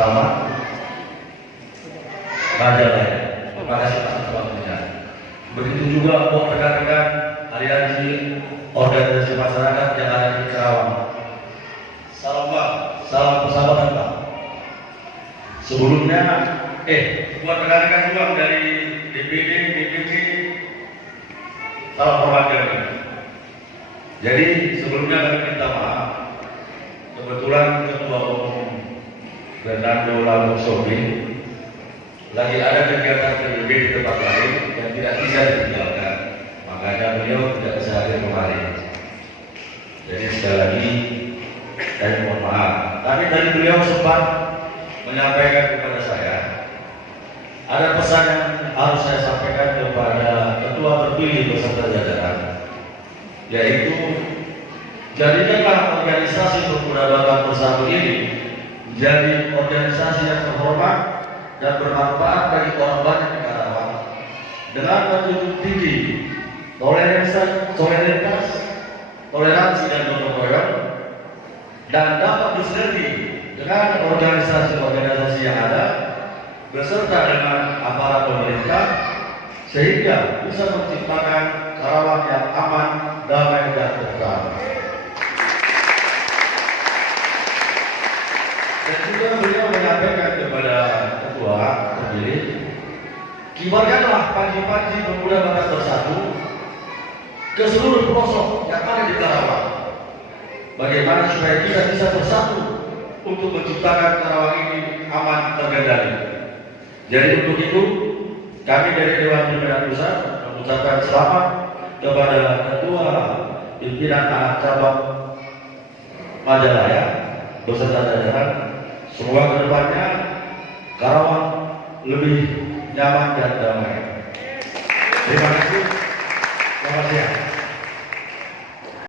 bersama Majalaya. Terima kasih atas waktunya. Begitu juga buat rekan-rekan aliansi organisasi masyarakat yang ada di Karawang. Salam Pak, salam persahabatan Pak. Sebelumnya, buat rekan-rekan juga dari DPD, DPC, salam hormat kami. Jadi sebelumnya kami minta maaf. Kebetulan Ketua Umum Fernando Lamusobi lagi ada kegiatan PBB di tempat lain yang tidak bisa ditinggalkan, makanya beliau tidak bisa hadir kemarin. Jadi sekali lagi saya mohon maaf. Tapi tadi beliau sempat menyampaikan kepada saya ada pesan yang harus saya sampaikan kepada ketua terpilih beserta jajaran, yaitu jadikanlah organisasi Pemuda Batak Bersatu ini menjadi organisasi yang terhormat dan bermanfaat bagi orang banyak di Karawang dengan menjunjung tinggi toleransi dan gotong royong, dan dapat disertai dengan organisasi-organisasi yang ada beserta dengan aparat pemerintah sehingga bisa menciptakan Karawang yang aman, damai dan tentram. Dan juga beliau menyampaikan kepada ketua terpilih, kibarkanlah panji-panji Pemuda Batak Bersatu ke seluruh pelosok yang ada di Karawang. Bagaimana supaya kita bisa bersatu untuk menciptakan Karawang ini aman terkendali. Jadi untuk itu kami dari Dewan Pimpinan Pusat mengucapkan selamat kepada Ketua Pimpinan Anak Cabang Majalaya beserta jajaran. Semoga kedepannya Karawang lebih nyaman dan damai. Terima kasih. Selamat siang.